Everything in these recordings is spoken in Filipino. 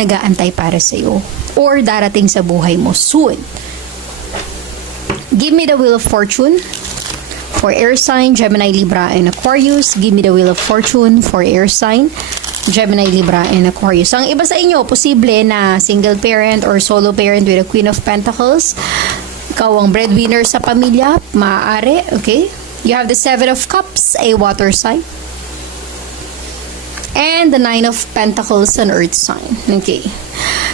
nag-aantay para sa'yo or darating sa buhay mo soon. Give me the Wheel of Fortune for air sign, Gemini, Libra, and Aquarius. Give me the Wheel of Fortune for air sign, Gemini, Libra, and Aquarius. Ang iba sa inyo, posible na single parent or solo parent with a Queen of Pentacles. Ikaw ang breadwinner sa pamilya, maaari, okay? You have the Seven of Cups, a water sign. And the Nine of Pentacles, an earth sign. Okay.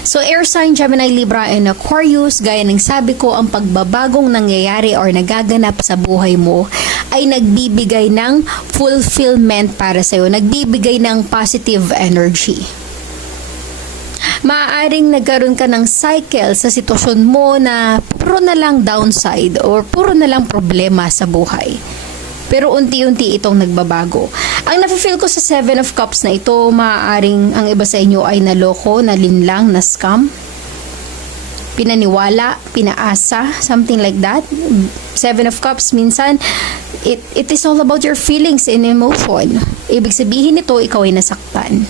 So, air sign, Gemini, Libra, and Aquarius, gaya ng sabi ko, ang pagbabagong nangyayari or nagaganap sa buhay mo ay nagbibigay ng fulfillment para sa'yo. Nagbibigay ng positive energy. Maaaring nagkaroon ka ng cycle sa sitwasyon mo na puro na lang downside or puro na lang problema sa buhay. Pero unti-unti itong nagbabago. Ang nafe-feel ko sa Seven of Cups na ito, maaaring ang iba sa inyo ay naloko, nalinlang, na scam, pinaniwala, pinaasa, something like that. Seven of Cups, minsan, it is all about your feelings and emotion. Ibig sabihin nito, ikaw ay nasaktan.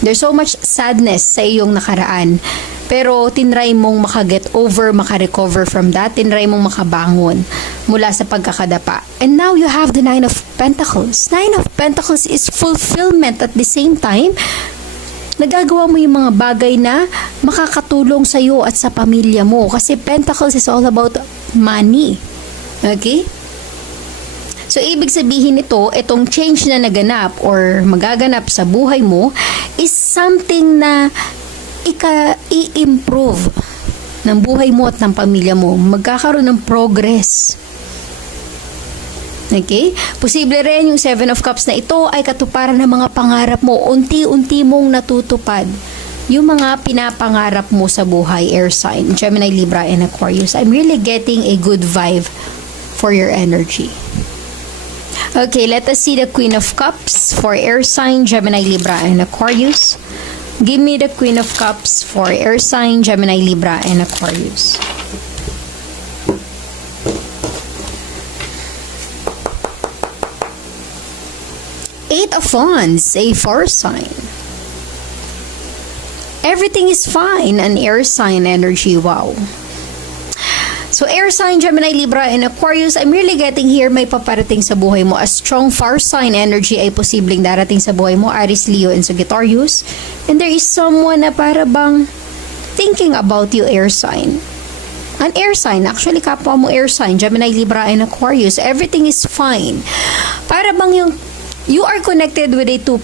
There's so much sadness sa iyong nakaraan. Pero tinry mong makaget over, makarecover from that. Tinry mong makabangon mula sa pagkakadapa. And now you have the Nine of Pentacles. Nine of Pentacles is fulfillment at the same time. Nagagawa mo yung mga bagay na makakatulong sa iyo at sa pamilya mo. Kasi Pentacles is all about money. Okay? So, ibig sabihin nito, itong change na naganap or magaganap sa buhay mo is something na i-improve ng buhay mo at ng pamilya mo. Magkakaroon ng progress. Okay? Posible rin yung Seven of Cups na ito ay katuparan ng mga pangarap mo. Unti-unti mong natutupad yung mga pinapangarap mo sa buhay, air sign, Gemini, Libra, and Aquarius. I'm really getting a good vibe for your energy. Okay, let us see the Queen of Cups for air sign, Gemini, Libra, and Aquarius. Give me the Queen of Cups for air sign, Gemini, Libra, and Aquarius. Eight of Wands, a fire sign. Everything is fine, an air sign energy, wow. So, air sign, Gemini, Libra, and Aquarius, I'm really getting here may paparating sa buhay mo. A strong fire sign energy ay posibleng darating sa buhay mo. Aries, Leo, and Sagittarius. And there is someone na para bang thinking about you, air sign. An air sign, actually kapwa mo air sign, Gemini, Libra, and Aquarius. Everything is fine. Para bang you are connected with a two